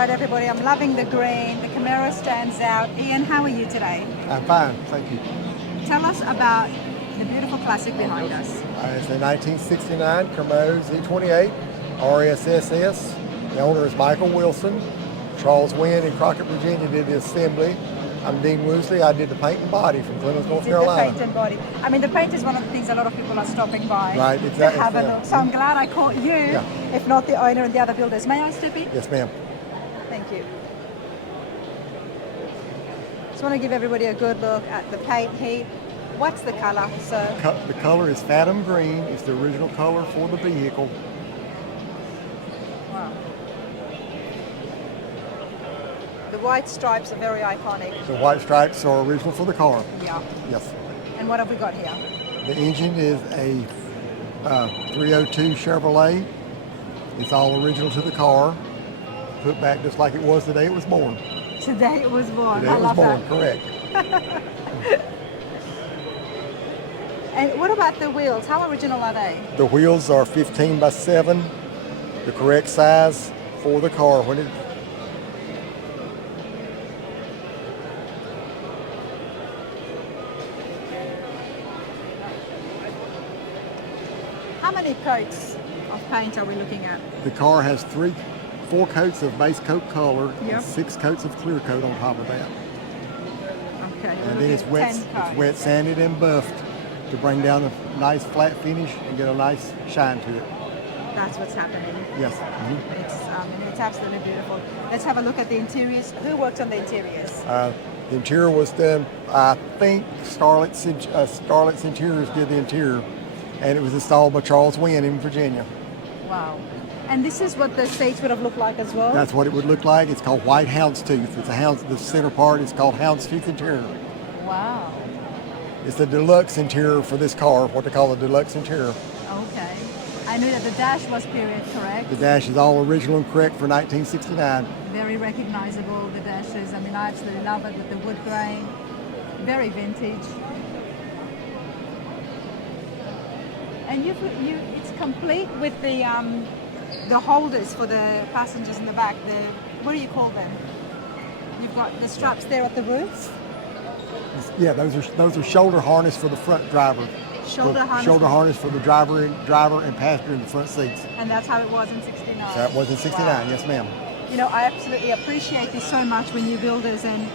right, everybody, I'm loving the green. The Camaro stands out. Ian, how are you today? I'm fine, thank you. Tell us about the beautiful classic behind us. It's a 1969 Camaro Z28 RSS. The owner is Michael Wilson. Charles Wynn in Crockett, Virginia did the assembly. I'm Dean Woosley. I did the paint and body from Clemens, North Carolina. The paint and body. I mean, the paint is one of the things a lot of people are stopping by to have a look. So I'm glad I caught you, if not the owner and the other builders. May I step in? Yes, ma'am. Thank you. Just want to give everybody a good look at the paint heat. What's the color, sir? The color is Phantom Green. It's the original color for the vehicle. Wow. The white stripes are very iconic. The white stripes are original for the car. Yeah. Yes. And what have we got here? The engine is a 302 Chevrolet. It's all original to the car. Put back just like it was the day it was born. Today it was born. Today it was born, correct. And what about the wheels? How original are they? The wheels are 15 by 7, the correct size for the car. How many coats of paint are we looking at? The car has 4 coats of base coat color, Yep. and 6 coats of clear coat on top of that. Okay. And then it's wet sanded and buffed to bring down a nice flat finish and get a nice shine to it. That's what's happening. Yes. It's absolutely beautiful. Let's have a look at the interiors. Who worked on the interiors? The interior was done, I think Scarlett's Interiors did the interior, and it was installed by Charles Wynn in Virginia. Wow. And this is what the seats would have looked like as well? That's what it would look like. It's called white houndstooth. It's the center part is called houndstooth interior. Wow. It's the deluxe interior for this car, what they call the deluxe interior. Okay. I knew that the dash was period correct. The dash is all original and correct for 1969. Very recognizable, the dashes. I mean, I absolutely love it with the wood grain. Very vintage. And it's complete with the holders for the passengers in the back. What do you call them? You've got the straps there at the roof. Yeah, those are shoulder harness for the front driver. Shoulder harness for the driver and passenger in the front seats. And that's how it was in 69. That was in 69, wow. Yes, ma'am. You know, I absolutely appreciate this so much when you builders and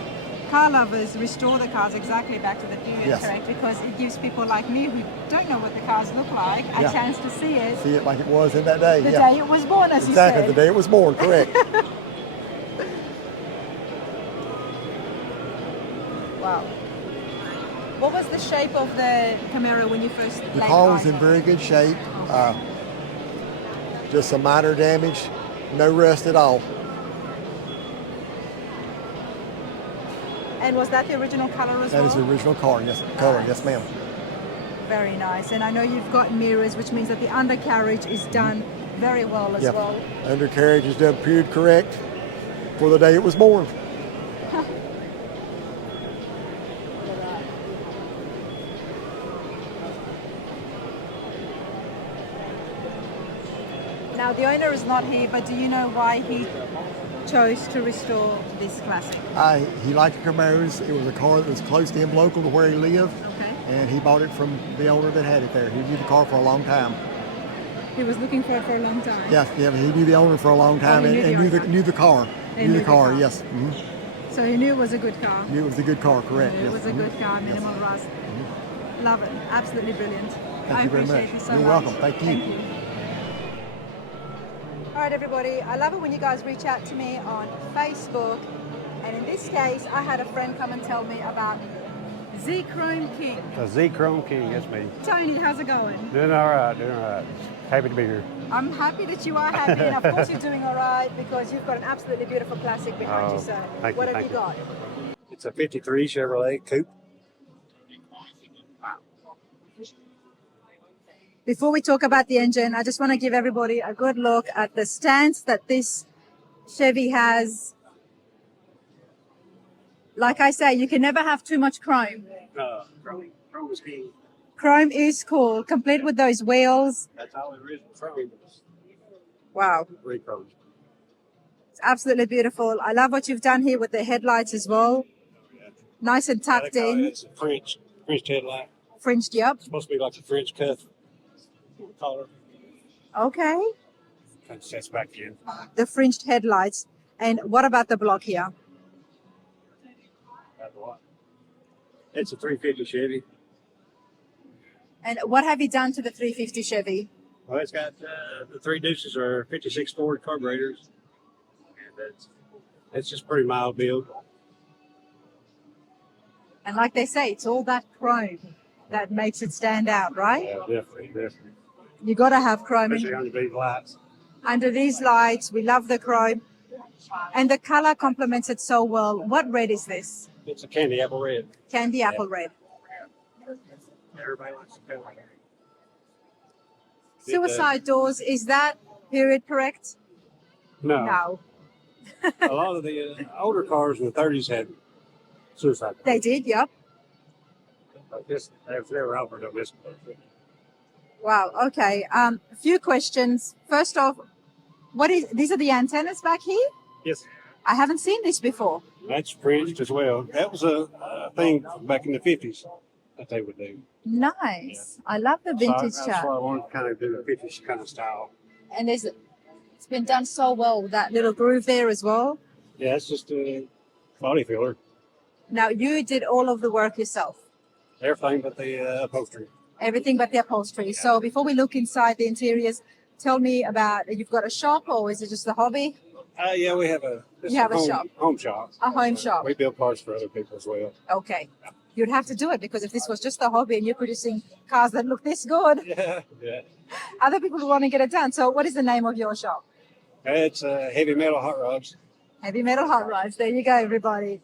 car lovers restore the cars exactly back to the period, correct? Because it gives people like me who don't know what the cars look like a chance to see it. See it like it was in that day. The day it was born, as you said. Exactly, the day it was born, correct. Wow. What was the shape of the Camaro when you first laid The car was in very good shape. Okay. Just some minor damage, no rust at all. And was that the original color as well? That is the original car, yes, color, yes ma'am. Very nice. And I know you've got mirrors, which means that the undercarriage is done very well as well. Undercarriage is done period correct for the day it was born. Now the owner is not here, but do you know why he chose to restore this classic? He liked the Camaros. It was a car that was close to him, local to where he lived. Okay. And he bought it from the owner that had it there. He knew the car for a long time. He was looking for it for a long time? Yeah, he knew the owner for a long time and knew the car. Knew the car, yes. Mm-hmm. So he knew it was a good car? Knew it was a good car, correct. It was a good car, minimal rust. Love it, absolutely brilliant. Thank you very much. I appreciate you so much. You're welcome, thank you. Thank you. All right, everybody, I love it when you guys reach out to me on Facebook. And in this case, I had a friend come and tell me about Z-Chrome King. A Z-Chrome King, yes, me. Tony, how's it going? Doing all right, doing all right. Happy to be here. I'm happy that you are happy, and of course you're doing all right because you've got an absolutely beautiful classic behind you, sir. What have you got? It's a 53 Chevrolet Coupe. Before we talk about the engine, I just want to give everybody a good look at the stance that this Chevy has. Like I say, you can never have too much chrome. Chrome is king. Chrome is cool, complete with those wheels. That's all the original chrome is. Wow. Re-chrome. It's absolutely beautiful. I love what you've done here with the headlights as well. Nice and tucked in. It's a French headlight. Fringed, yep. It's supposed to be like a French cuff collar. Okay. Kind of sets back in. The fringed headlights. And what about the block here? It's a 350 Chevy. And what have you done to the 350 Chevy? Well, it's got the three deuces are 56 Ford carburetors. And it's just pretty mild build. And like they say, it's all that chrome that makes it stand out, right? Yeah, definitely. You got to have chrome. Especially under these lights. Under these lights, we love the chrome. And the color complements it so well. What red is this? It's a candy apple red. Candy apple red. Everybody likes the color. Suicide doors, is that period correct? No. No. A lot of the older cars in the 30s had suicide. They did, yep. Like this, they were offered on this. Wow, okay. A few questions. First off, these are the antennas back here? Yes. I haven't seen this before. That's Fringed as well. That was a thing back in the 50s that they would do. Nice. I love the vintage That's chart. why I wanted to kind of do the 50s kind of style. And it's been done so well with that little groove there as well. Yeah, it's just a body filler. Now, you did all of the work yourself. Everything but the upholstery. Everything but the upholstery. So before we look inside the interiors, tell me about, you've got a shop or is it just a hobby? Yeah, we have home shop. A home shop. We build parts for other people as well. Okay. You'd have to do it because if this was just a hobby and you're producing cars that look this good, Yeah. other people would want to get it done. So what is the name of your shop? It's heavy metal hot rods. Heavy Metal Hot Rods. There you go, everybody.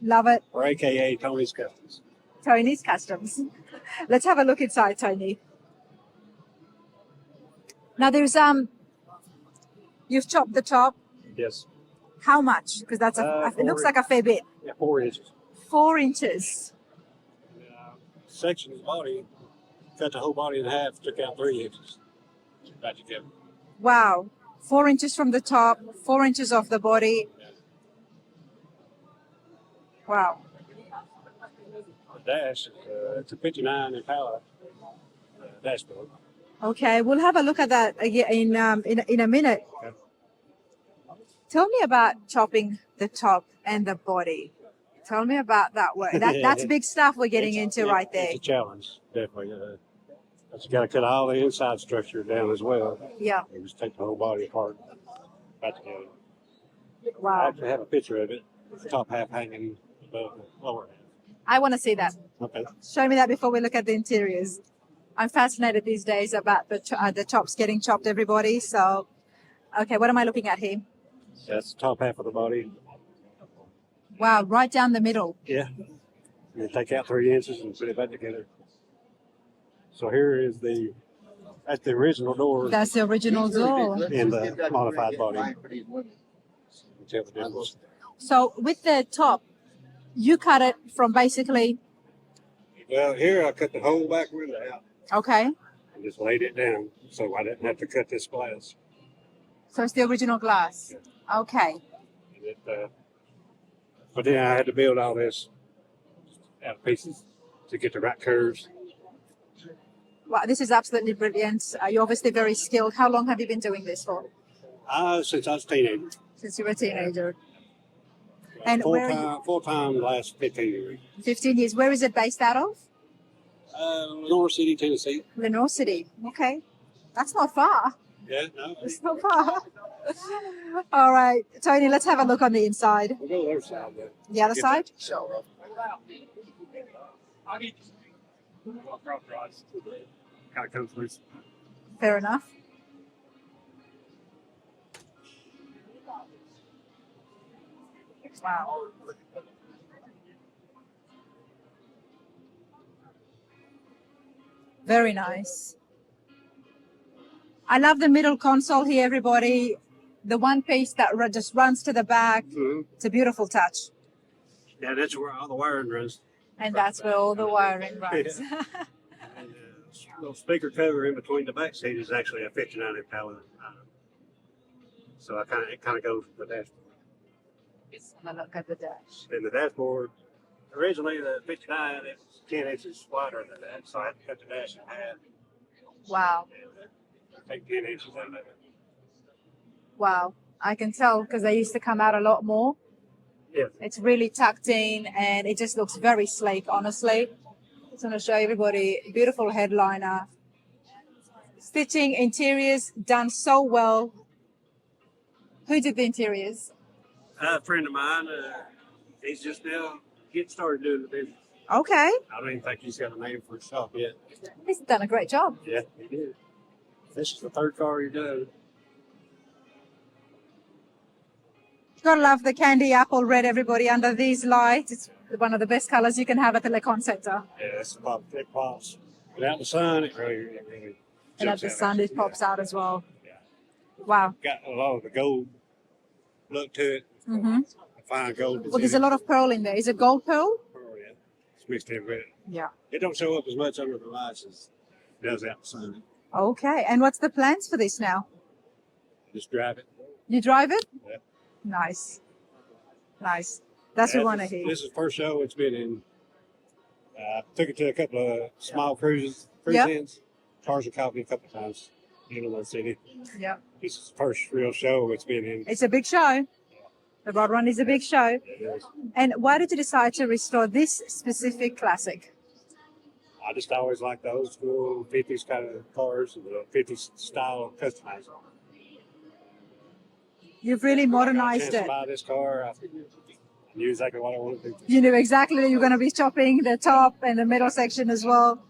Love it. Or AKA Tony's Customs. Tony's Customs. Let's have a look inside, Tony. Now there's you've chopped the top. Yes. How much? Because that's it looks like a fair bit. Yeah, 4 inches. 4 inches. Section of the body, cut the whole body in half, took out 3 inches. Back together. Wow. 4 inches from the top, 4 inches off the body. Wow. The dash, it's a 59 Impala dashboard. Okay, we'll have a look at that again in a minute. Okay. Tell me about chopping the top and the body. Tell me about that work. That's big stuff we're getting into right there. It's a challenge, definitely. But you got to cut all the inside structure down as well. Yeah. You just take the whole body apart. Back together. I Wow. actually have a picture of it. The top half hanging above the lower half. I want to see that. Okay. Show me that before we look at the interiors. I'm fascinated these days about the chops getting chopped, everybody. So, okay, what am I looking at here? That's the top half of the body. Wow, right down the middle. Yeah. And then take out 3 inches and put it back together. So here is that's the original door That's the original door. in the modified body. You can tell the difference. So with the top, you cut it from basically, Well, here I cut the whole back window out okay. and just laid it down so I didn't have to cut this glass. So it's the original glass. Okay. And but then I had to build all this out of pieces to get the right curves. Wow, this is absolutely brilliant. You're obviously very skilled. How long have you been doing this for? Since I was a teenager. Since you were a teenager. And where are you? Full-time last 15 years. 15 years. Where is it based out of? Lenore City, Tennessee. Lenore City. Okay. That's not far. Yeah, no. It's not far. All right. Tony, let's have a look on the inside. We'll go to the other side then. The other side? Sure. Kind of comes loose. Fair enough. Wow. Very nice. I love the middle console here, everybody. The one piece that just runs to the back. Mm-hmm. It's a beautiful touch. Yeah, that's where all the wiring runs. And that's where all the wiring runs. And little speaker cover in between the back seat is actually a 59 Impala So it kind of goes with the dashboard. Have a look at the dash. And the dashboard, originally the 59, it was 10 inches wider than that, so I had to cut the dash in half Wow. and take 10 inches out of it. Wow. I can tell because they used to come out a lot more. Yes. It's really tucked in and it just looks very sleek, honestly. Just want to show everybody, beautiful headliner. Stitching, interiors done so well. Who did the interiors? A friend of mine, he's just now getting started doing the business. Okay. I don't even think he's got a name for his shop yet. He's done a great job. Yeah, he did. This is the third car he done. Gotta love the candy apple red, everybody, under these lights. It's one of the best colors you can have at the Conte Centre. Yeah, that's the pop. It pops. Without the sun, it really And at jumps the out. sun, it pops out as well. Yeah. Wow. Got a lot of the gold look to it. Mm-hmm. Fine gold. Well, there's a lot of pearl in there. Is it gold pearl? pearl, yeah. It's mixed in with it. Yeah. It don't show up as much under the lights as it does out in the sun. Okay. And what's the plans for this now? Just drive it. You drive it? Yeah. Nice. Nice. That's what we want to hear. This is the first show it's been in. Took it to a couple of small cruise Yep. ins. Cars and Coffee a couple of times in the city. Yeah. This is the first real show it's been in. It's a big show. The Rod Run is a big show. It is. And why did you decide to restore this specific classic? I just always liked the old school 50s kind of cars and the 50s style customized. You've really modernized To it. buy this car, I knew exactly what I wanted to do. You knew exactly that you're going to be chopping the top and the middle section as well.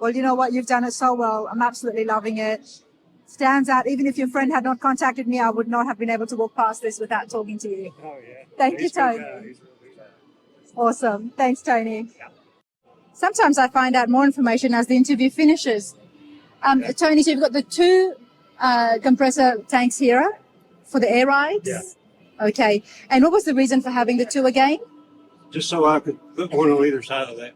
Well, you know what? You've done it so well. I'm absolutely loving it. Stands out. Even if your friend had not contacted me, I would not have been able to walk past this without talking to you. Oh, yeah. Thank you, He's a good Tony. guy. He's a really good guy. Awesome. Thanks, Tony. Sometimes I find out more information as the interview finishes. Tony, so you've got the two compressor tanks here for the air rides? Yeah. Okay. And what was the reason for having the two again? Just so I could put one on either side of that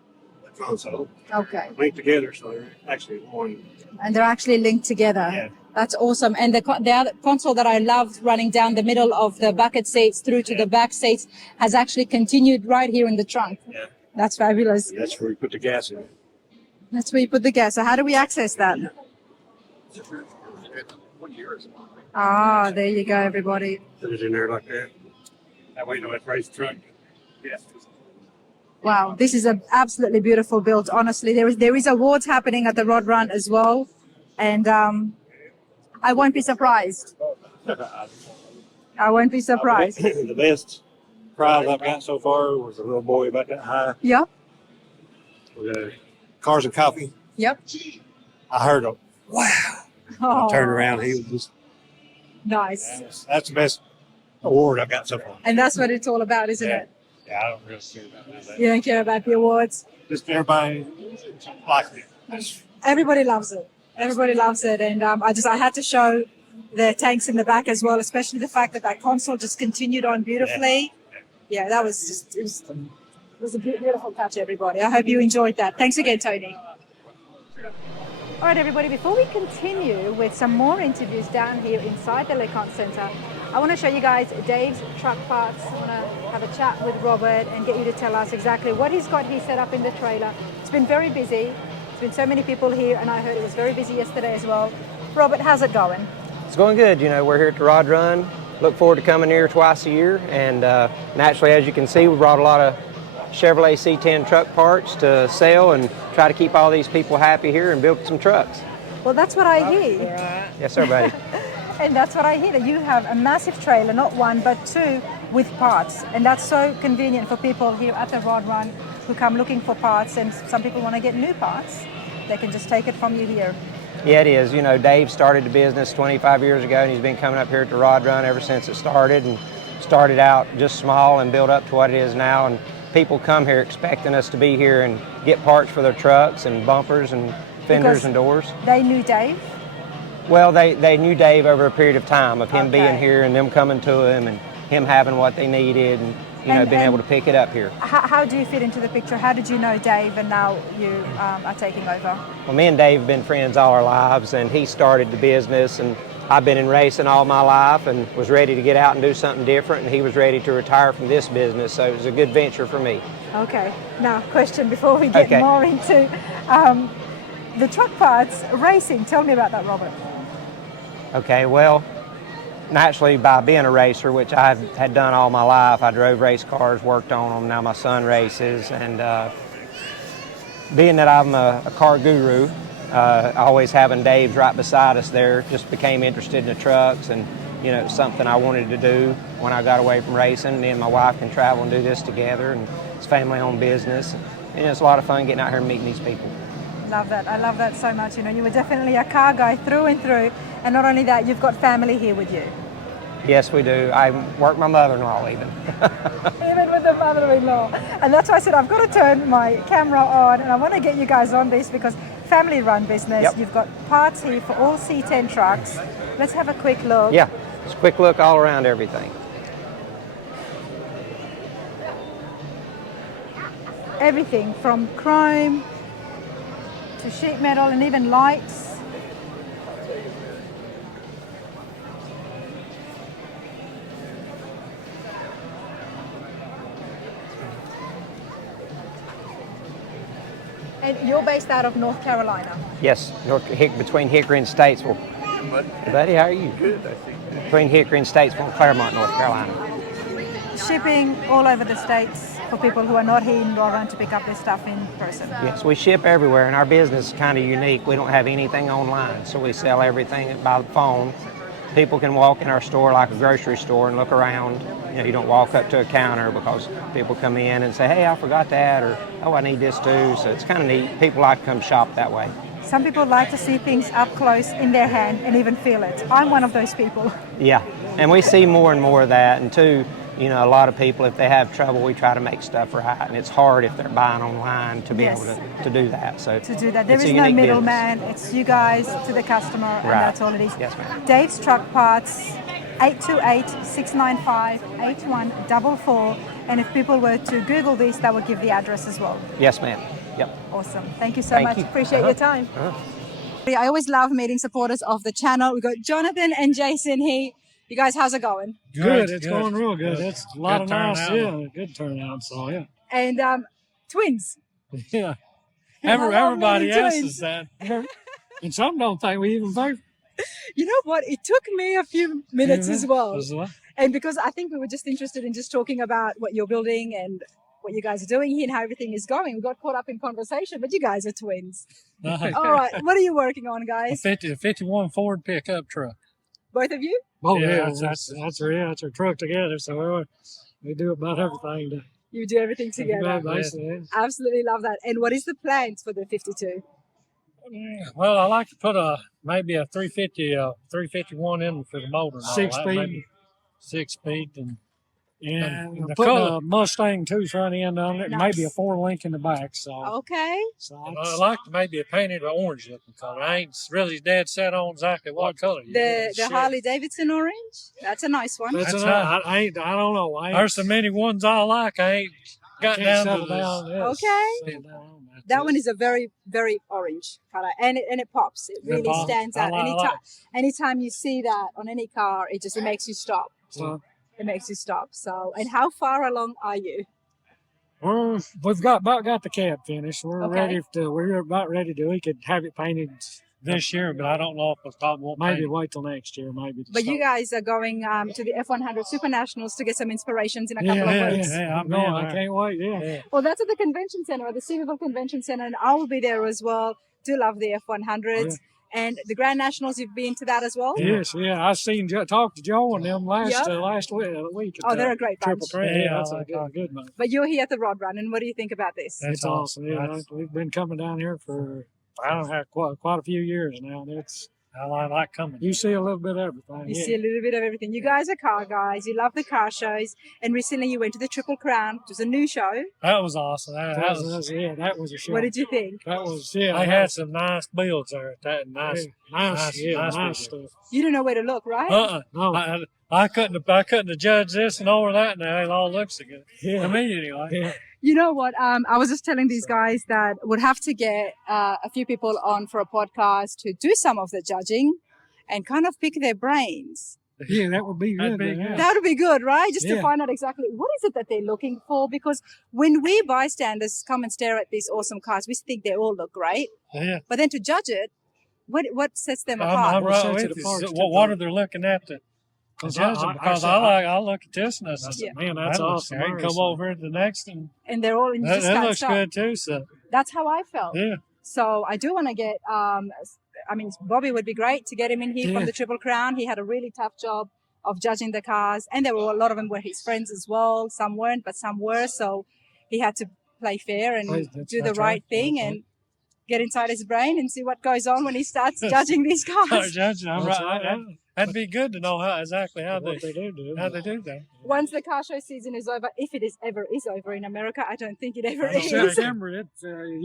console, Okay. linked together, so they're actually one. And they're actually linked together. Yeah. That's awesome. And the other console that I loved running down the middle of the bucket seats through to the back seats has actually continued right here in the trunk. Yeah. That's fabulous. That's where you put the gas in. That's where you put the gas. So how do we access that? Ah, there you go, everybody. Put it in there like that. That way you don't have to raise the truck. Yeah. Wow, this is an absolutely beautiful build. Honestly, there is awards happening at the Rod Run as well, and I won't be surprised. I won't be surprised. The best prize I've got so far was a little boy about that high Yep. with Cars and Coffee. Yep. I heard him. Wow. Oh, I turned around. He was just. nice. That's the best award I've got so far. And that's what it's all about, isn't it? Yeah, I don't really care about that. You don't care about the awards. Just everybody likes it. Everybody loves it. Everybody loves it, and I had to show the tanks in the back as well, especially the fact that that console just continued on beautifully. Yeah, that was just it was a beautiful touch, everybody. I hope you enjoyed that. Thanks again, Tony. All right, everybody, before we continue with some more interviews down here inside the Conte Centre, I want to show you guys Dave's truck parts. I want to have a chat with Robert and get you to tell us exactly what he's got here set up in the trailer. It's been very busy. There's been so many people here, and I heard it was very busy yesterday as well. Robert, how's it going? It's going good. You know, we're here at the Rod Run. Look forward to coming here twice a year. And naturally, as you can see, we brought a lot of Chevrolet C10 truck parts to sell and try to keep all these people happy here and build some trucks. Well, that's what I hear. Yes, sir, buddy. And that's what I hear, that you have a massive trailer, not one, but two with parts. And that's so convenient for people here at the Rod Run who come looking for parts, and some people want to get new parts. They can just take it from you here. Yeah, it is. You know, Dave started the business 25 years ago, and he's been coming up here at the Rod Run ever since it started, and started out just small and built up to what it is now. And people come here expecting us to be here and get parts for their trucks and bumpers and fenders Because and doors. They knew Dave? Well, they knew Dave over a period of time of him Okay. being here and them coming to him and him having what they needed and, you know, being able to pick it up here. How do you fit into the picture? How did you know Dave and now you are taking over? Well, me and Dave have been friends all our lives, and he started the business, and I've been in racing all my life and was ready to get out and do something different, and he was ready to retire from this business, so it was a good venture for me. Okay, now question before we get more into the truck parts racing. Tell me about that, Robert. Okay, well, naturally by being a racer, which I had done all my life, I drove race cars, worked on them, now my son races, and being that I'm a car guru, always having Dave right beside us there, just became interested in the trucks, and you know, it was something I wanted to do when I got away from racing. Me and my wife can travel and do this together, and it's family-owned business. And it's a lot of fun getting out here and meeting these people. Love that. I love that so much. You know, you were definitely a car guy through and through, and not only that, you've got family here with you. Yes, we do. I work my mother-in-law even. Even with the mother-in-law. And that's why I said I've got to turn my camera on, and I want to get you guys on this because family-run business. Yep. You've got parts here for all C10 trucks. Let's have a quick look. Yeah, just a quick look all around everything. Everything from chrome to sheet metal and even lights. And you're based out of North Carolina? Yes, between Hickory and Statesville. Buddy, how are you? Good, I think. Between Hickory and Statesville and Claremont, North Carolina. Shipping all over the states for people who are not here in Roran to pick up their stuff in person. Yes, we ship everywhere, and our business is kind of unique. We don't have anything online, so we sell everything by the phone. People can walk in our store like a grocery store and look around. You know, you don't walk up to a counter because people come in and say, hey, I forgot that, or oh, I need this too. So it's kind of neat. People like to come shop that way. Some people like to see things up close in their hand and even feel it. I'm one of those people. Yeah, and we see more and more of that. And two, you know, a lot of people, if they have trouble, we try to make stuff right. And it's hard if they're buying online to be able to do that. So to do that, there is no middleman. It's you guys to the customer, and that's all it is. Yes, ma'am. Dave's Truck Parts, 828-695-8144. And if people were to Google this, that would give the address as well. Yes, ma'am. Yep. Awesome. Thank you so much. You. Appreciate your time. I always love meeting supporters of the channel. We've got Jonathon and Jason here. You guys, how's it going? Good. It's going real good. It's a lot of nice, good turnout. So yeah. And twins. Yeah. Everybody asks that. And some don't think we even pay. You know what? It took me a few minutes as well. Well. And because I think we were just interested in just talking about what you're building and what you guys are doing here and how everything is going. We got caught up in conversation, but you guys are twins. All right. What are you working on, guys? A 51 Ford pickup truck. Both of you? Oh, yeah. That's our truck together. So we do about everything. You do everything together. Absolutely love that. And what is the plans for the 52? Well, I like to put maybe a 351 in for the motor. 6-speed. 6-speed. And put a Mustang 2 front end on it, and maybe a 4-link in the back. So okay. So I like to maybe paint it an orange looking color. I ain't really dead set on exactly what color. The Harley Davidson orange. That's a nice one. I don't know. There's so many ones I like. I ain't got down to this. Okay. That one is a very, very orange color, and it pops. It really stands out. Anytime you see that on any car, it makes you stop. It makes you stop. So, and how far along are you? We've about got the cab finished. We're about ready to. We could have it painted this year, but I don't know if we'll maybe wait till next year. But you guys are going to the F100 Super Nationals to get some inspirations in a couple of weeks. Yeah, I'm going. I can't wait. Yeah. Well, that's at the convention center, at the Seaville Convention Center, and I will be there as well. Do love the F100s. And the Grand Nationals, you've been to that as well? Yes, I seen talked to Joe and them last week. Oh, they're a great bunch. Triple Crown. Yeah, that's a good one. But you're here at the Rod Run, and what do you think about this? That's awesome. Yeah, we've been coming down here for quite a few years now. I like coming. You see a little bit of everything. You see a little bit of everything. You guys are car guys. You love the car shows. And recently you went to the Triple Crown, which was a new show. That was awesome. That was a show. What did you think? That was, they had some nice builds there. Nice stuff. You don't know where to look, right? No. I couldn't have judged this and all of that. Now it all looks good. To me, anyway. Yeah. You know what? I was just telling these guys that would have to get a few people on for a podcast to do some of the judging. and kind of pick their brains. Yeah, that would be good. That would be good, right? Just to Yeah. find out exactly what is it that they're looking for. Because when we bystanders come and stare at these awesome cars, we think they all look great. Yeah. But then to judge it, what sets them I'm apart? right with you. What are they looking at to judge them? Because I look at this and I said, man, that's awesome. I can come over to the next and they're all in just that can't looks stop. good too. So That's how I felt. yeah. So I do want to get, Bobby would be great to get him in here from the Triple Crown. He had a really tough job of judging the cars, and there were a lot of them were his friends as well. Some weren't, but some were. So he had to play fair and do the right thing and get inside his brain and see what goes on when he starts judging these cars. Judging, I'm right. That'd be good to know how they do that. Once the car show season is over, if it ever is over in America, I don't think it ever is. September, you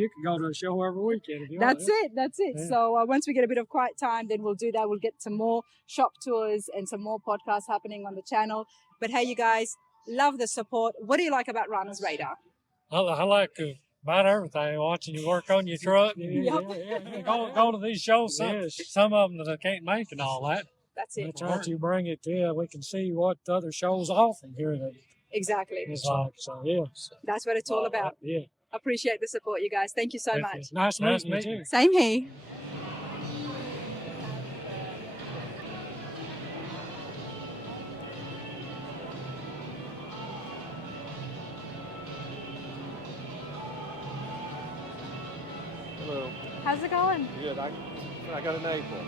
can go to a show every weekend if you want. That's it. Yeah. So once we get a bit of quiet time, then we'll do that. We'll get some more shop tours and some more podcasts happening on the channel. But hey, you guys, love the support. What do you like about Rana's Radar? I like about everything. Watching you work on your truck. Go to these shows. Some of them that I can't make and all that. That's it. That's right. You bring it to we can see what the other shows offer here. Exactly. It's like, so yeah. That's what it's all about. Yeah. Appreciate the support, you guys. Thank you so much. Nice meeting you too. Same here. Hello. How's it going? Good. I got an April.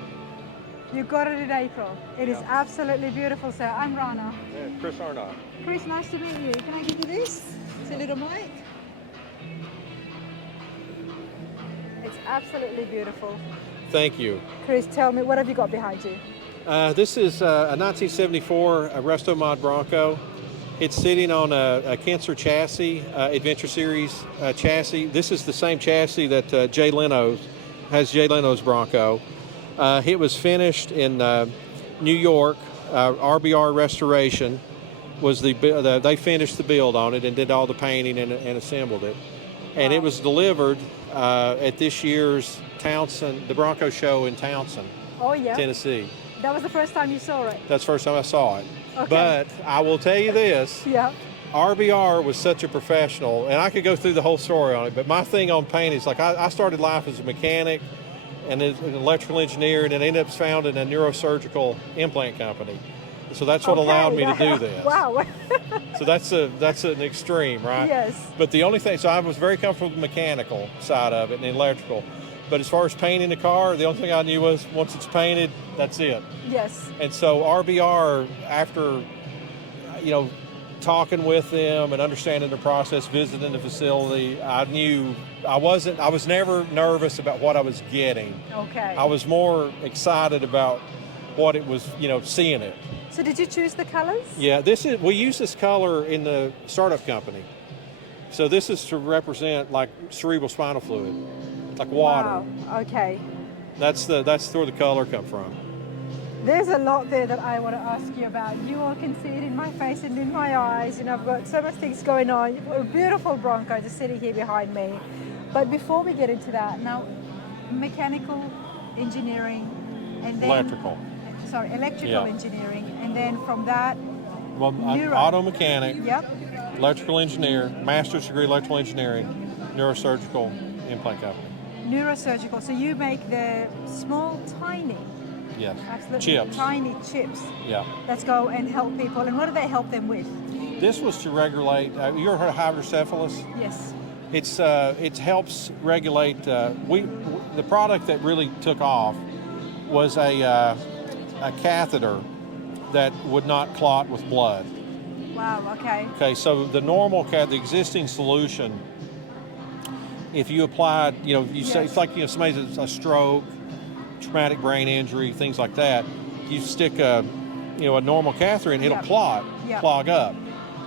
You got it in April. It is absolutely beautiful, sir. I'm Rana. Yeah, Chris Arnott. Chris, nice to meet you. Can I give you this? It's a little mic. It's absolutely beautiful. Thank you. Chris, tell me, what have you got behind you? This is a 1974 restomod Bronco. It's sitting on a Cancer chassis, Adventure Series chassis. This is the same chassis that Jay Leno's Bronco. It was finished in New York. RBR Restoration was they finished the build on it and did all the painting and assembled it. And it was delivered at this year's the Bronco show in Townsend, Tennessee. That was the first time you saw it? That's the first time I saw it. Okay. But I will tell you this. Yeah. RBR was such a professional, and I could go through the whole story on it, but my thing on paint is like I started life as a mechanic and as an electrical engineer, and then ended up founding a neurosurgical implant company. So that's what allowed me to do this. Wow. So that's an extreme, right? Yes. But the only thing, so I was very comfortable with the mechanical side of it and the electrical. But as far as painting the car, the only thing I knew was once it's painted, that's it. Yes. And so RBR, after, talking with them and understanding the process, visiting the facility, I knew I was never nervous about what I was getting. Okay. I was more excited about what it was, seeing it. So did you choose the colors? Yeah, we use this color in the startup company. So this is to represent like cerebral spinal fluid, like water. Wow. Okay. That's where the color come from. There's a lot there that I want to ask you about. You all can see it in my face and in my eyes. I've got so much things going on. You've got a beautiful Bronco just sitting here behind me. But before we get into that, now, mechanical engineering and then... Electrical engineering. And then from that, auto mechanic, yep, electrical engineer, master's degree electrical engineering, neurosurgical implant company. Neurosurgical. So you make the small, tiny... Yes. Absolutely. Chips. Tiny chips. Yeah. Let's go and help people. And what do they help them with? This was to regulate. You ever heard of hydrocephalus? Yes. It helps regulate. The product that really took off was a catheter that would not clot with blood. Wow. Okay. Okay. So the the existing solution, if you applied, say it's like somebody's a stroke, traumatic brain injury, things like that, you stick a normal catheter in, it'll clog up.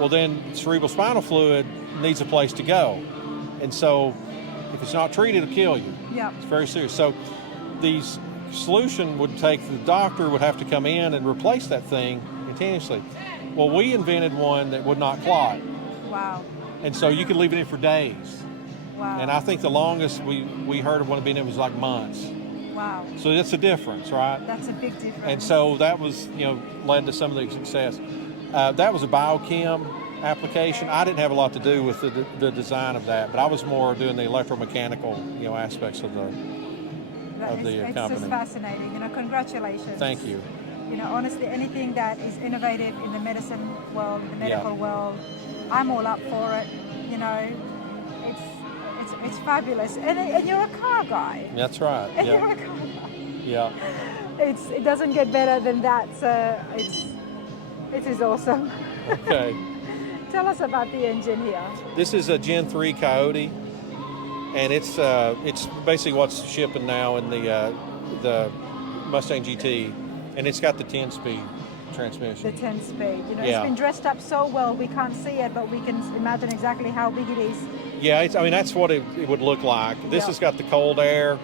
Well, then cerebral spinal fluid needs a place to go. And so if it's not treated, it'll kill you. Yeah. It's very serious. So the solution would the doctor would have to come in and replace that thing continuously. Well, we invented one that would not clot. Wow. And so you could leave it in for days. Wow. And I think the longest we heard of one being in was like months. Wow. So it's a difference, right? That's a big difference. And so that was, led to some of the success. That was a biochem application. I didn't have a lot to do with the design of that, but I was more doing the electromechanical, aspects of the It's company. just fascinating. Congratulations. Thank you. Honestly, anything that is innovative in the medicine world, the medical world, I'm all up for it. It's fabulous. And you're a car guy. That's right. And you're a car guy. Yeah. It doesn't get better than that. So it is awesome. Okay. Tell us about the engine here. This is a Gen 3 Coyote, and it's basically what's shipping now in the Mustang GT, and it's got the 10-speed transmission. The 10-speed. It's been dressed up so well we can't see it, but we can imagine exactly how big it is. Yeah, that's what it would look like. This has got the cold air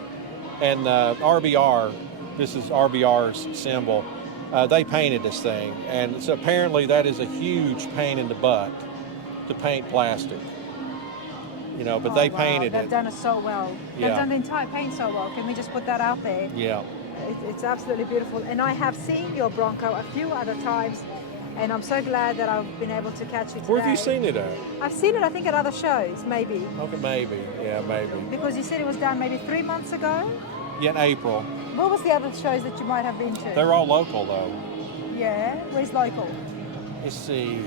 and RBR. This is RBR's symbol. They painted this thing, and so apparently that is a huge pain in the butt to paint plastic. But they painted They've it. done it so well. They've done the entire paint so well. Can we just put that out there? Yeah. It's absolutely beautiful. And I have seen your Bronco a few other times, and I'm so glad that I've been able to catch you today. Where have you seen it at? I've seen it, I think, at other shows, maybe. Okay, maybe. Yeah, maybe. Because you said it was done maybe 3 months ago? Yeah, in April. What was the other shows that you might have been to? They're all local, though. Yeah? Where's local? Let's see.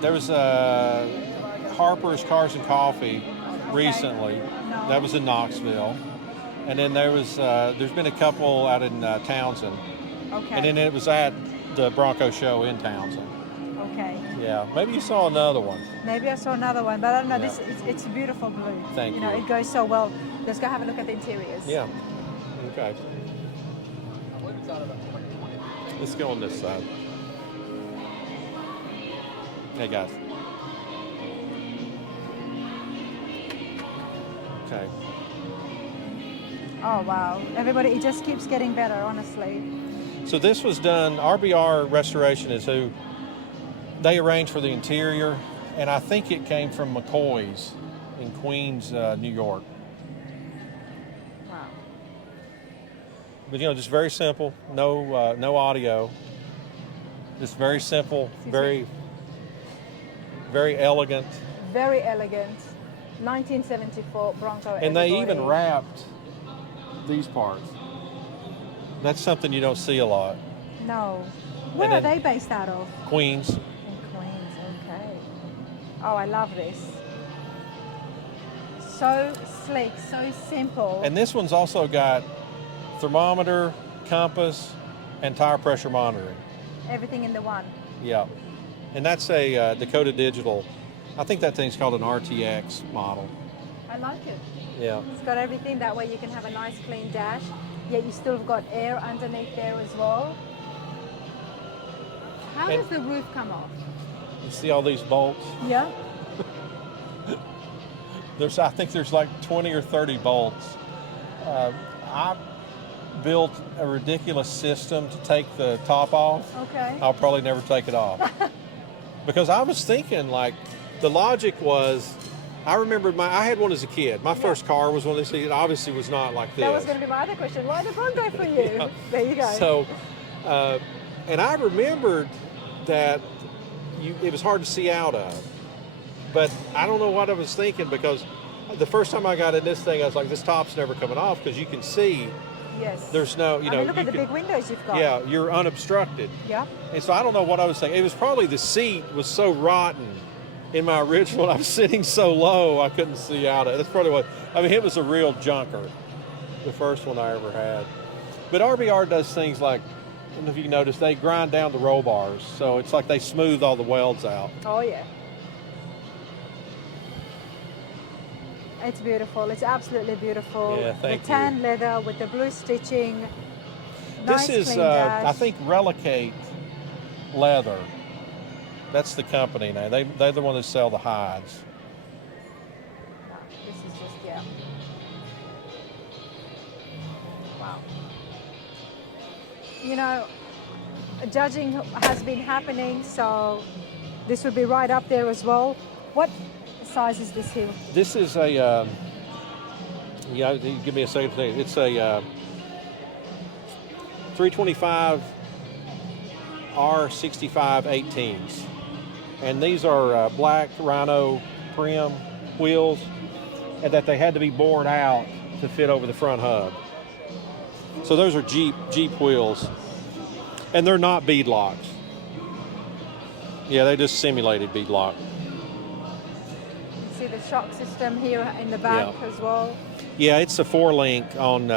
There was Harper's Cars and Coffee recently. No. That was in Knoxville. And then there's been a couple out in Townsend. Okay. And then it was at the Bronco show in Townsend. Okay. Yeah, maybe you saw another one. Maybe I saw another one, but I don't know. Yeah. It's a beautiful blue. Thank you. It goes so well. Let's go have a look at the interiors. Yeah. Okay. Let's go on this side. Hey guys. Okay. Oh wow! Everybody, it just keeps getting better. Honestly. So this was done. RBR Restoration is who they arranged for the interior, and I think it came from McCoy's in Queens, New York. Wow. But just very simple, no audio. Just very simple, very elegant. Very elegant. 1974 Bronco. And they everybody. even wrapped these parts. That's something you don't see a lot. No. Where are then- they based out of? Queens. In Queens. Okay. Oh, I love this. So slick, so simple. And this one's also got thermometer, compass, and tire pressure monitoring. Everything in the one. Yeah. And that's a Dakota Digital. I think that thing's called an RTX model. I like it. Yeah. It's got everything. That way you can have a nice clean dash, yet you still got air underneath there as well. How And- does the roof come off? You see all these bolts? Yeah. I think there's like 20 or 30 bolts. I built a ridiculous system to take the top off. Okay. I'll probably never take it off. Because I was thinking, the logic was, I remembered I had one as a kid. My first car was one of these. It obviously was not like this. That was going to be my other question. Why the Bronco for you? Yeah. There you go. So, and I remembered that it was hard to see out of. But I don't know what I was thinking, because the first time I got in this thing, I was like, this top's never coming off, because you can see yes. there's no, I mean, look at the big windows you've got. Yeah, you're unobstructed. Yeah. And so I don't know what I was thinking. It was probably the seat was so rotten in my original. I was sitting so low I couldn't see out of it. That's probably what. I mean, it was a real junker, the first one I ever had. But RBR does things like, I don't know if you noticed, they grind down the roll bars, so it's like they smooth all the welds out. Oh yeah. It's beautiful. It's absolutely beautiful. Yeah, thank the tan leather with the blue stitching. This Nice, is, clean dash. I think, Relicate Leather. That's the company now. They're the one that sell the hides. No, this is just, yeah. Wow. Judging has been happening, so this would be right up there as well. What size is this here? This is a, give me a second to say. It's a 325 R65 18s. And these are black Rhino Prim wheels, and that they had to be bored out to fit over the front hub. So those are Jeep wheels, and they're not bead locks. Yeah, they just simulated bead lock. See the shock system here in the back as well. Yeah, it's a 4-link on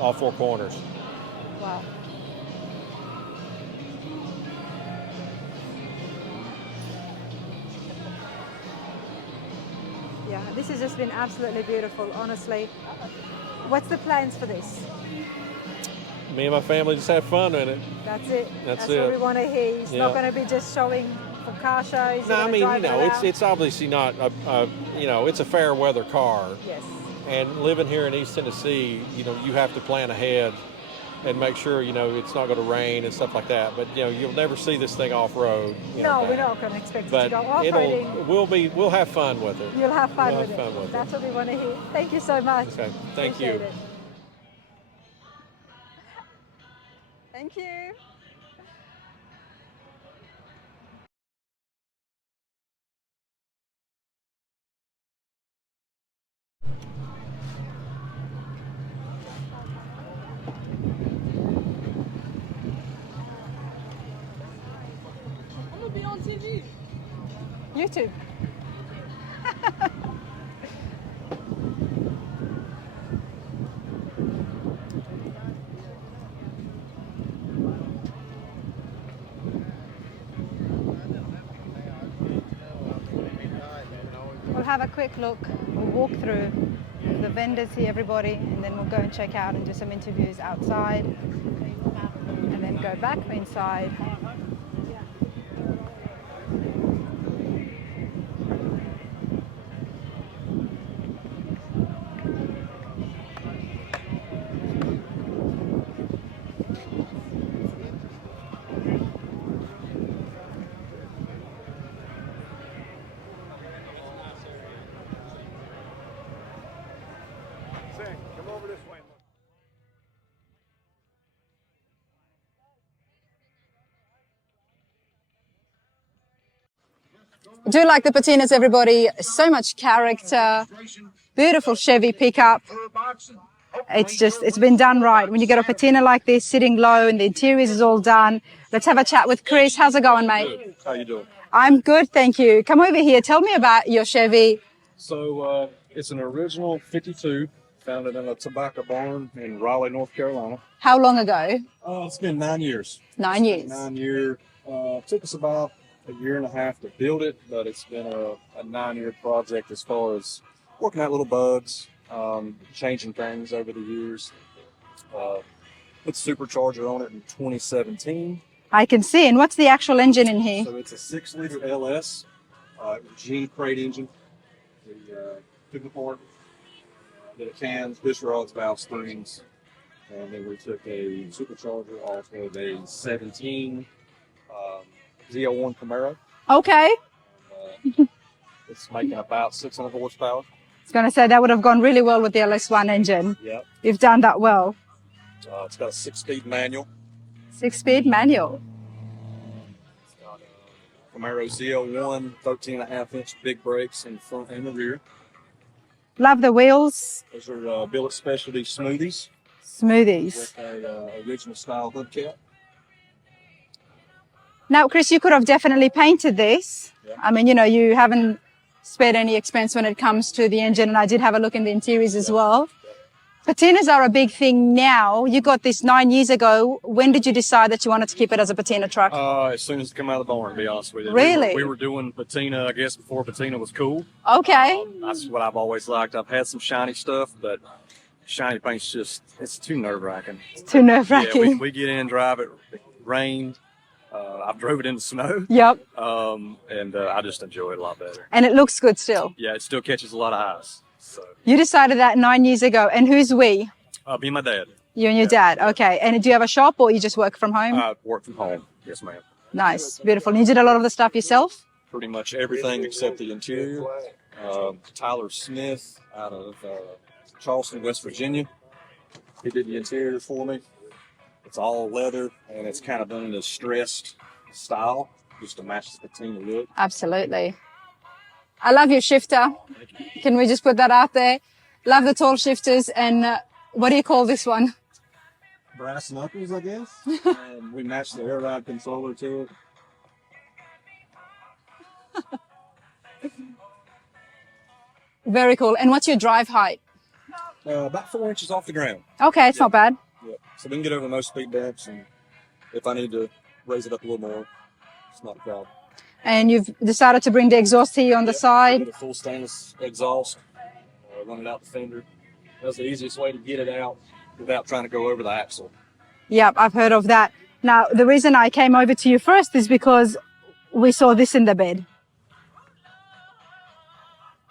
all 4 corners. Wow. Yeah, this has just been absolutely beautiful, honestly. What's the plans for this? Me and my family just have fun in it. That's it. That's what it. we want to hear. It's not going to be just showing for car shows. No, I mean, it's obviously not it's a fair weather car. Yes. And living here in East Tennessee, you have to plan ahead and make sure, it's not going to rain and stuff like that. But, you'll never see this thing off-road. No, we're not going to expect it to go off-roading. We'll have fun with it. You'll have fun with it. That's what we want to hear. Thank you so much. Okay, thank you. Appreciate it. Thank you. I'm gonna be on TV. YouTube. We'll have a quick look. We'll walk through the vendors here, everybody, and then we'll go and check out and do some interviews outside, and then go back inside. Come over this way. I do like the patinas, everybody. So much character. Beautiful Chevy pickup. It's been done right. When you get a patina like this, sitting low, and the interiors is all done. Let's have a chat with Chris. How's it going, mate? How you doing? I'm good, thank you. Come over here. Tell me about your Chevy. So it's an original 52, founded in a tobacco barn in Raleigh, North Carolina. How long ago? It's been 9 years. 9 years. 9 year. Took us about a year and a half to build it, but it's been a 9-year project as far as working out little bugs, changing things over the years. Put supercharger on it in 2017. I can see. And what's the actual engine in here? So it's a 6-liter LS, Gene crate engine. We took it apart, did a cans, fish rods, valve springs, and then we took a supercharger off of a 17 Z01 Camaro. Okay. It's making about 600 horsepower. I was going to say that would have gone really well with the LS1 engine. Yep. You've done that well. It's got a 6-speed manual. 6-speed manual. It's got a Camaro Z01 13.5-inch big brakes in the front and the rear. Love the wheels. Those are Billet Specialty Smoothies Smoothies. with a original style hubcap. Now, Chris, you could have definitely painted this. Yeah. I mean, you haven't spared any expense when it comes to the engine, and I did have a look in the interiors as well. Patinas are a big thing now. You got this 9 years ago. When did you decide that you wanted to keep it as a patina truck? As soon as it came out of the barn, to be honest with you. Really? We were doing patina, I guess, before patina was cool. Okay. That's what I've always liked. I've had some shiny stuff, but shiny paint's it's too nerve-wracking. It's too nerve-wracking. Yeah, we get in, drive it, it rained. I've drove it in the snow. Yep. And I just enjoy it a lot better. And it looks good still. Yeah, it still catches a lot of eyes. So. You decided that 9 years ago. And who's we? Me and my dad. You and your dad. Okay. And do you have a shop or you just work from home? I work from home. Yes, ma'am. Nice. Beautiful. And you did a lot of the stuff yourself? Pretty much everything except the interior. Tyler Smith out of Charleston, West Virginia. He did the interior for me. It's all leather, and it's kind of done in a stressed style, just to match the patina look. Absolutely. I love your shifter. Can we just put that out there? Love the tall shifters. And what do you call this one? Brass knuckles, I guess. And we matched the air ride controller to it. Very cool. And what's your drive height? About 4 inches off the ground. Okay, it's not bad. Yeah. So we can get over most speed bumps, and if I need to raise it up a little more, it's not a problem. And you've decided to bring the exhaust here on the side. Get a full stainless exhaust, run it out the fender. That's the easiest way to get it out without trying to go over the axle. Yep, I've heard of that. Now, the reason I came over to you first is because we saw this in the bed.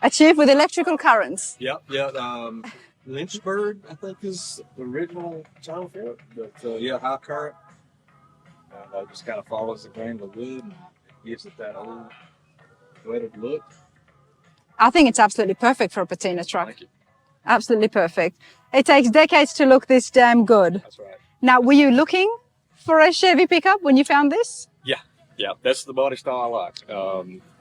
Achieved with electrical currents. Yep. Lynchburg, I think, is the original term for it. But yeah, high current. It just kind of follows the grain of the wood and gives it that old weathered look. I think it's absolutely perfect for a patina truck. Thank you. Absolutely perfect. It takes decades to look this damn good. That's right. Now, were you looking for a Chevy pickup when you found this? Yeah, that's the body style I like.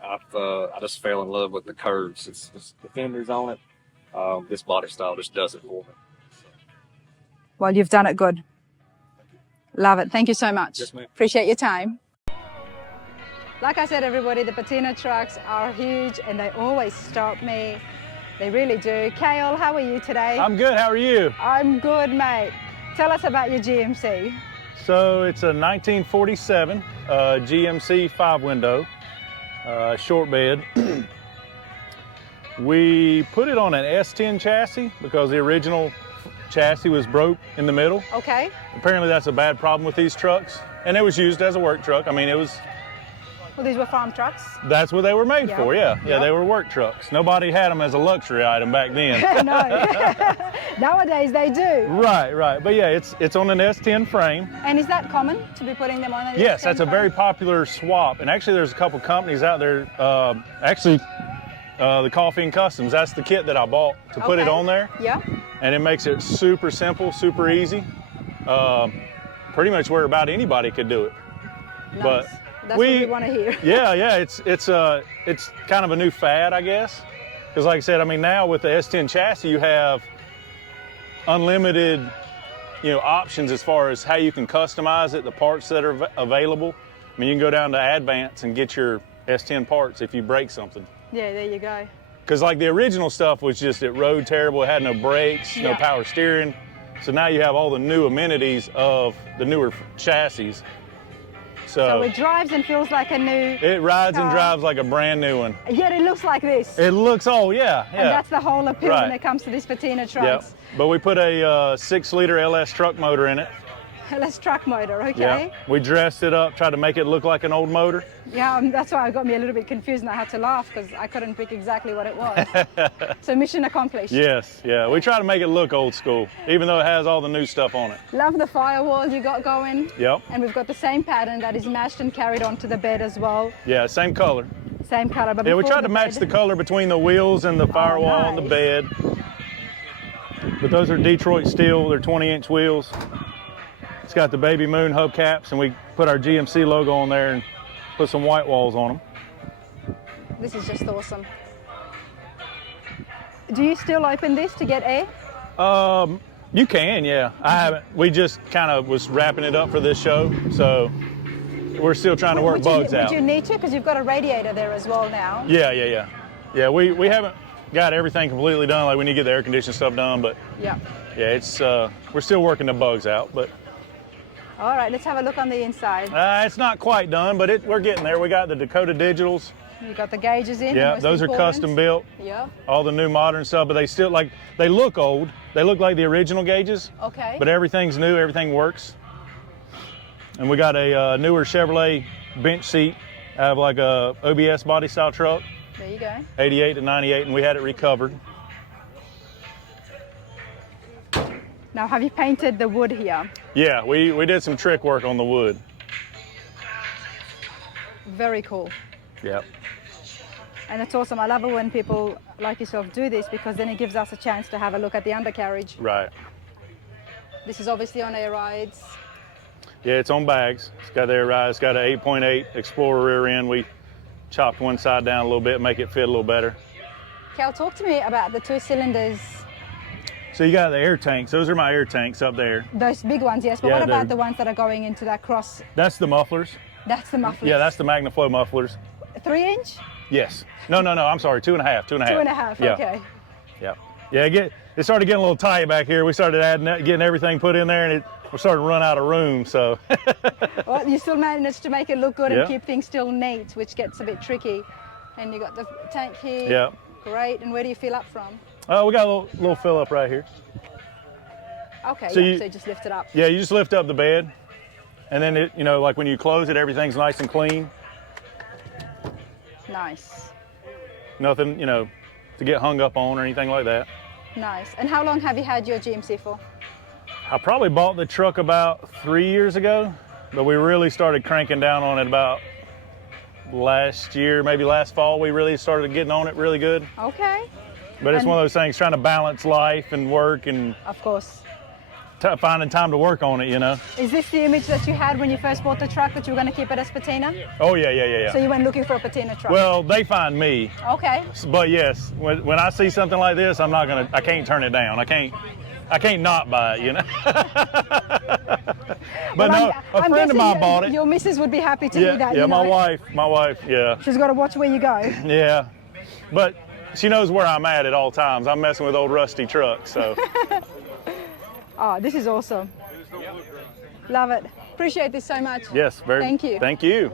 I just fell in love with the curves. It's the fenders on it. This body style just does it for me. Well, you've done it good. Love it. Thank you so much. Yes, ma'am. Appreciate your time. Like I said, everybody, the patina trucks are huge and they always stop me. They really do. Cale, how are you today? I'm good. How are you? I'm good, mate. Tell us about your GMC. So it's a 1947 GMC 5-window short bed. We put it on an S10 chassis because the original chassis was broke in the middle. Okay. Apparently that's a bad problem with these trucks, and it was used as a work truck. I mean, Well, these were farm trucks. that's what they were made for. Yeah, Yeah. they were work trucks. Nobody had them as a luxury item back then. No. Nowadays they do. Right. But yeah, it's on an S10 frame. And is that common to be putting them on a Yes, that's a frame? very popular swap. And actually there's a couple companies out there, the Coffee and Customs, that's the kit that I bought to put it Okay. on there. Yeah. And it makes it super simple, super easy. Pretty much where about anybody could do it. Nice. But That's what we want to hear. yeah, it's kind of a new fad, I guess. Because like I said, I mean, now with the S10 chassis, you have unlimited, options as far as how you can customize it, the parts that are available. I mean, you can go down to Advance and get your S10 parts if you break something. Yeah, there you go. Because like the original stuff was just, it rode terrible, it had no brakes, no power steering. So now you have all the new amenities of the newer chassis. So it drives and feels like a new It rides car. and drives like a brand new one. Yet it looks like this. It looks, yeah. And that's the whole appeal Right. when it comes to these patina Yep. trucks. But we put a 6-liter LS truck motor in it. LS truck motor, okay? Yeah. We dressed it up, tried to make it look like an old motor. Yeah, that's why it got me a little bit confused and I had to laugh because I couldn't pick exactly what it was. So mission accomplished. Yes, yeah. We try to make it look old school, even though it has all the new stuff on it. Love the firewall you got going. Yep. And we've got the same pattern that is matched and carried onto the bed as well. Yeah, same color. Same color. But Yeah, we before tried to match the bed- color between the wheels and the firewall and the nice. bed. But those are Detroit steel, they're 20-inch wheels. It's got the baby moon hubcaps, and we put our GMC logo on there and put some white walls on them. This is just awesome. Do you still open this to get air? You can, yeah. I haven't. We just kind of was wrapping it up for this show, so we're still trying to work bugs out. Would you need to? Because you've got a radiator there as well now. Yeah, we haven't got everything completely done. Like we need to get the air conditioning stuff done, but Yeah. yeah, it's we're still working the bugs out. But All right, let's have a look on the inside. it's not quite done, but we're getting there. We got the Dakota Digitals. You got the gauges in. Yeah, most those are important. custom built. Yeah. All the new modern stuff, but they still they look old. They look like the original gauges. Okay. But everything's new, everything works. And we got a newer Chevrolet bench seat out of like a OBS body style truck, There you go. 88 to 98, and we had it recovered. Now, have you painted the wood here? Yeah, we did some trick work on the wood. Very cool. Yep. And it's awesome. I love it when people like yourself do this because then it gives us a chance to have a look at the undercarriage. Right. This is obviously on air rides. Yeah, it's on bags. It's got the air ride. It's got an 8.8 Explorer rear end. We chopped one side down a little bit, make it fit a little better. Cale, talk to me about the 2 cylinders. So you got the air tanks. Those are my air tanks up there. Those big ones, yes. But Yeah, what about they're- the ones that are going into that cross? That's the mufflers. That's the mufflers. Yeah, that's the MagnaFlow mufflers. 3-inch? Yes. No, I'm sorry, 2.5, 2.5. 2.5, Yeah. okay. Yeah. Yeah, it started getting a little tight back here. We started getting everything put in there, and we're starting to run out of room, so. Well, you still managed to make it look good Yeah. and keep things still neat, which gets a bit tricky. And you got the tank here. Yeah. Great. And where do you fill up from? Oh, we got a little fill up right here. Okay, So so you just lift it up. Yeah, you just lift up the bed, and then it, like when you close it, everything's nice and clean. Nice. Nothing, to get hung up on or anything like that. Nice. And how long have you had your GMC for? I probably bought the truck about 3 years ago, but we really started cranking down on it about last year, maybe last fall. We really started getting on it really good. Okay. But it's And- one of those things, trying to balance life and work and Of course. finding time to work on it, Is this the image that you had when you first bought the truck, that you were going to keep it as patina? Oh, yeah. So you went looking for a patina truck? Well, they find me. Okay. But yes, when I see something like this, I can't turn it down. I can't not buy it, But Well, no, a friend of mine bought it. Your missus would be happy to hear that. Yeah, you know? my wife, yeah. She's got to watch where you go. Yeah, but she knows where I'm at all times. I'm messing with old rusty trucks, so. Oh, this is awesome. Love it. Appreciate this so much. Yes, very. Thank you. Thank you.